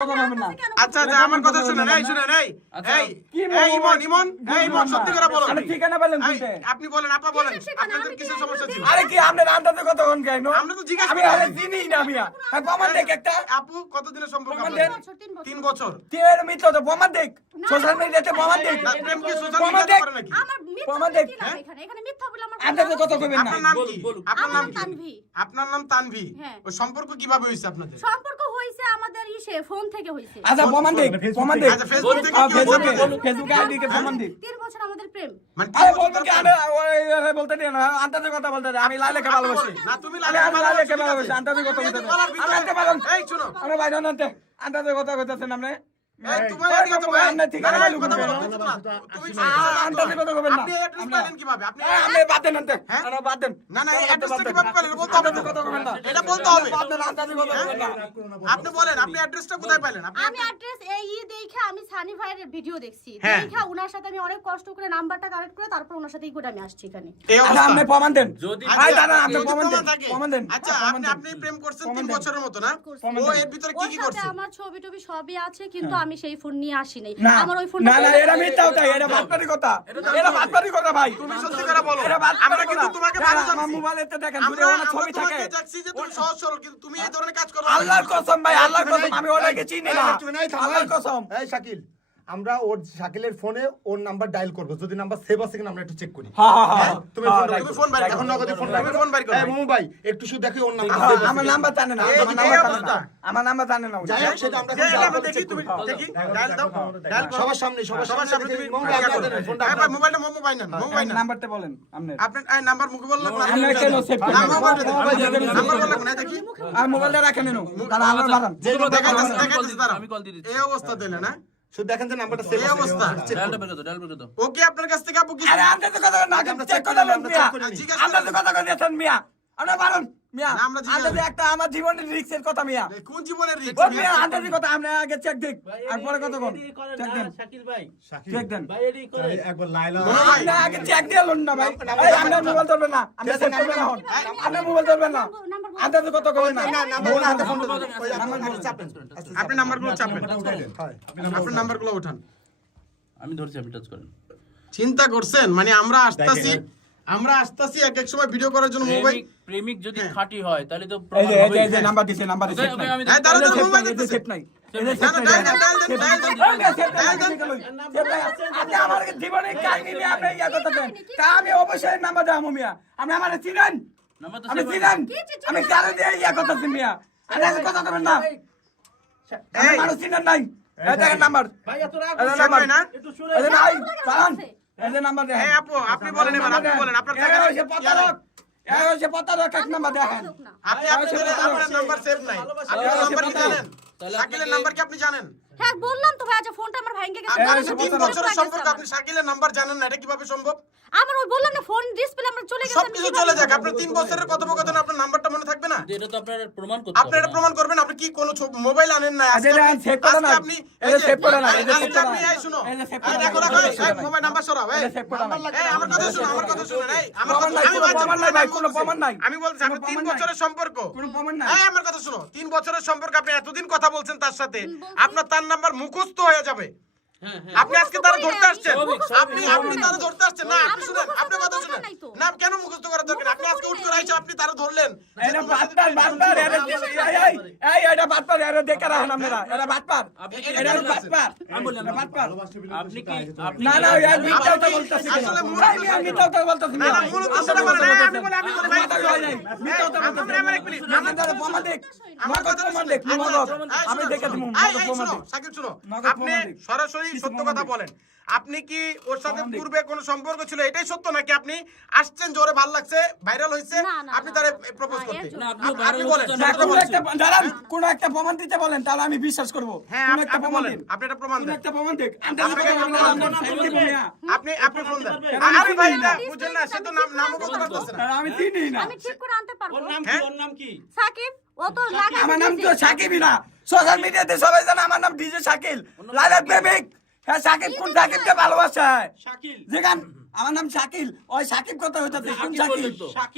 আচ্ছা আচ্ছা আমার কথা শুনেন এই শুনেন এই আচ্ছা, এই এই ইমন ইমন এই ইমন সত্যি? করে বলো আমি ঠিকানা এই, আপনি বলেন আপা বলেন। আপনাদের আমি কিসের কি সমস্যা ছিল। আরে কি আপনার আন্দাজে কতক্ষণ গাইন আমরা তো জিজ্ঞাসা আমি আরে চিনি না মিয়া। হ্যাঁ প্রমাণ দেখ একটা। আপু কতদিনের সম্পর্ক আপনাদের? দেন। বছর, তিন বছর। তিন মিত্র তো প্রমাণ দেখ। সোশ্যাল মিডিয়াতে প্রমাণ দেখ। না, প্রেম কি সোশ্যাল মিডিয়াতে করে নাকি? আমার প্রমাণ দেখ। এখানে? এখানে মিথ্যা বলে আমার কোনো কথা নেই। কইবেন না? আপনার নাম কি? আপনার নাম তানভি। আপনার নাম তানভি? হ্যাঁ। ওই সম্পর্ক কীভাবে হয়েছে আপনাদের? সম্পর্ক আমাদের ইসে ফোন থেকে হয়েছে। আচ্ছা প্রমাণ দেখ প্রমাণ দেখ আচ্ছা ফেসবুক থেকে হ্যাঁ, ফেসবুকে ফেসবুকে আইডি কে প্রমাণ দেখ তিন বছর আমাদের প্রেম। মানে আরে তিন কি আরে ওই ওই বলতে দিও না কথা বলতে দে আমি লাইলেকে আপনি ভালোবাসি। না তুমি লাইলে আমি লাইলেকে ভালোবাসি ভালোবাসি আন্দাজে কথা বলতে দে। আমি আনতে পারলাম এই শুনো। আনতে কইতাছেন কত ভাই? না, না, আছে, কথা বলুন। বলো, কিছু না। তুমি আ, আন্দাজে কথা কইবেন না। আপনি? আপনি বাদ দেন? না, না, এটা বলতে হবে। আন্দাজে কথা না আপনি বলেন, আপনি অ্যাড্রেসটা কোথায়? আপনি আমি অ্যাড্রেস এই ই দেখে আমি সানি ভাইয়ের ভিডিও দেখছি হ্যাঁ। দেখে উনার সাথে আমি অনেক কষ্ট করে নাম্বারটা কালেক্ট করে তারপর সাথে ই করে আমি আসছি এখানে আচ্ছা। আপনি প্রমাণ দেন যদি আচ্ছা, আই দাঁড়ান, আপনি প্রমাণ দেন, প্রমাণ দেন। আচ্ছা, আপনি আপনি প্রেম করছেন প্রমাণ তিন দেন। বছরের মতো না? ও এর ভিতরে কি কি করছে? আমার ছবি টবি সবই আছে কিন্তু আমি সেই ফোন নিয়ে আসি নাই আমার ওই ফোন না না এরা মিথ্যা কথা এরা বাটপারি কথা এরা বাটপারি কথা ভাই তুমি সত্যি করে বলো। আমরা কিন্তু তোমাকে ভালো না, আমার জানছি। মোবাইলে তো দেখেন ছবি থাকে যে তুমি সহজ সরল, কিন্তু তুমি এই ধরনের কাজ করো আল্লাহর কসম ভাই আল্লাহর কসম আমি ওনাকে চিনি না। আল্লাহর কসম। এই শাকিল। আমরা ওর শাকিলের ফোনে ওর নাম্বার ডায়াল করব। যদি নাম্বার সেভ আছে কিনা আমরা একটু চেক করি। হ্যাঁ হ্যাঁ হ্যাঁ, হ্যাঁ? তুমি হ্যাঁ, ফোন রাখো। তুমি ফোন বাইর। এখন নগদে ফোন তুমি ফোন বাইর করো। মামু ভাই একটু শুধু দেখি ওর নাম্বার। হ্যাঁ, আমার নাম্বার জানে না আমার নাম্বার জানে অবস্থা। না। আমার নাম্বার জানে না যাই হোক, সেটা আমরা যে, দেখি, তুমি? দেখি, ডায়াল দাও, ডায়াল করো। সবার সামনে সবার সামনে তুমি মামু ভাই ফোনটা ভাই, মোবাইলটা মোমো ভাই মোমো ভাই নেন। নাম্বারটা বলেন আপনি আপনার এই নাম্বার মুখে বললাম না আমি কেন save করি? নাম্বার নাম্বার বললাম না দেখি আর মোবাইলটা রাখেন নেন। তাহলে বাড়ান। দেখাইতেছে, আমি কল দেখাইতেছে আমি কল দিয়ে দিচ্ছি। এই অবস্থা দিলে না শুধু দেখেন যে নাম্বারটা সেভ আছে অবস্থা। ডায়ালটা। বের করে ডায়াল বের করে। ওকে আপনার কাছ থেকে আপু কি আরে আন্দাজে কথা না চেক করে নেন আমরা check করে কথা কইতেছেন মিয়া আমরা বাড়ান মিয়া আন্দাজে একটা আমার জীবনের কথা মিয়া। কোন জীবনের মিয়া আন্দাজে কথা আমরা আগে চেক দেখ আর পরে কথা কোন চেক দেন। চেক দেন। একবার লাইলা আপনি আগে চেক দিয়ে লুন না ভাই। আপনার মোবাইল ধরবেন না। আপনি চেক করবেন না আপনি মোবাইল ধরবেন না। আন্দাজে কথা কইবেন না। না নাম্বার হাতে ফোন নাম্বার ওই নাম্বার নাম্বার বলুন। চাপেন। আপনি নাম্বারগুলো চাপেন হয় নাম্বারগুলো উঠান আমি ধরছি আপনি টাচ করেন। চিন্তা করছেন? মানে আমরা আসতাছি আমরা আসতাছি এক এক সময় ভিডিও করার জন্য মোবাইল প্রেমিক প্রেমিক যদি খাঁটি হয় তাহলে তো এই প্রমাণ যে এই নাম্বার দিছে নাম্বার ওকে, নাই আমি হ্যাঁ, মোবাইল। সেট নাই আমার নিয়ে আপনি ইয়া আমি অবশ্যই নাম্বার মিয়া আপনি আমার চিনেন নাম্বার তো আমি save চিনেন আমি কারও দিয়ে ইয়া করতেছি মিয়া আরে কথা দেবেন না। চিনেন নাই নাম্বার না? এই যে নাই দাঁড়ান এই যে নাম্বার দেখেন আপু আপনি বলেন এবার আপনি বলেন আপনার এই জায়গায় প্রতারক এই হচ্ছে প্রতারক এক নাম্বার দেখেন। আপনি আপনার নাম্বার সেভ নাই। আপনি নাম্বার জানেন? শাকিলের নাম্বার কি আপনি জানেন? হ্যাঁ বললাম তো ভাই ফোনটা আমার গেছে। তিন বছরের সম্পর্ক আপনি শাকিলের নাম্বার জানেন না এটা কীভাবে সম্ভব? আমার ওই বললাম না ফোন ডিসপ্লে আমরা সবকিছু চলে যাক। আপনার তিন বছরের কথোপকথন আপনার নাম্বারটা মনে থাকবে না? এটা তো আপনার প্রমাণ করতে আপনি এটা প্রমাণ করবেন আপনি কি কোনো মোবাইল আনেন না আচ্ছা, না। করে আজকে করে আপনি না। এই শুনো। দেখো দেখো। মোবাইল নাম্বার সরাও এই। সেভ করা নাই এই আমার কথা শুনুন আমার কথা শুনুন এই। আমার কথা আমি বলছি, প্রমাণ নাই ভাই, কোনো প্রমাণ নাই। আমি বলছি আপনি তিন বছরের সম্পর্ক। কোনো প্রমাণ নাই। এই আমার কথা শুনো। তিন বছরের সম্পর্ক আপনি এতদিন কথা বলছেন তার সাথে। আপনার তার নাম্বার মুখস্থ হয়ে যাবে। হ্যাঁ, হ্যাঁ। আপনি আজকে তারা ধরতে আসছেন। আপনি আপনি তারা ধরতে আসছেন। না আপনি আমার শুনেন আপনি কথা শুনেন। নাই তো। না কেন মুখস্থ করার দরকার? আপনি আজকে উঠ করে আইসা আপনি তারা ধরলেন। এটা বাতপার বাতপার এটা এই এই এই এটা বাতপার এটা দেখে রাখেন আপনারা এটা বাতপার এটা বাতপার আমি বললাম, না বাতপার আপনি কি আপনি না না এই মিথ্যা কথা বলতাছি আসলে আমি মিথ্যা কথা বলতাছি না, না, মূল উদ্দেশ্যটা বলেন, হ্যাঁ, আমি বলি, আমি বলি, হয় আমি দেখে দিব আপনি সরাসরি সত্য কথা বলেন। আপনি কি ওর সাথে পূর্বে কোনো সম্পর্ক ছিল? এটাই সত্য নাকি আপনি আসছেন জোরে ভালো লাগছে ভাইরাল হয়েছে? আপনি তারে প্রপোজ করতে। আপনি বলেন। কথা কোনো। একটা দাঁড়ান কোনো একটা প্রমাণ দিতে বলেন তাহলে আমি বিশ্বাস করব। হ্যাঁ একটা আপনি প্রমাণ দিন। আপনি একটা প্রমাণ একটা দেন। আপনি আপনি ফোন দেন। আমি আরে ভাই না। বুঝেন না সে তো নাম নামও বলতে পারতেছে না আমি চিনি না আমি ঠিক করে আনতে পারব। হ্যাঁ? সাকিব। ও তো লাগাই আমার নাম তো সাকিবই না। সোশ্যাল মিডিয়াতে সবাই জানে আমার নাম ডিজে শাকিল। লাইলাত প্রেমিক। হ্যাঁ সাকিব কোন সাকিবকে ভালোবাসে? যেখান আমার নাম শাকিল। ওই সাকিব কথা হইতাছে কোন শাকিল শাকিল।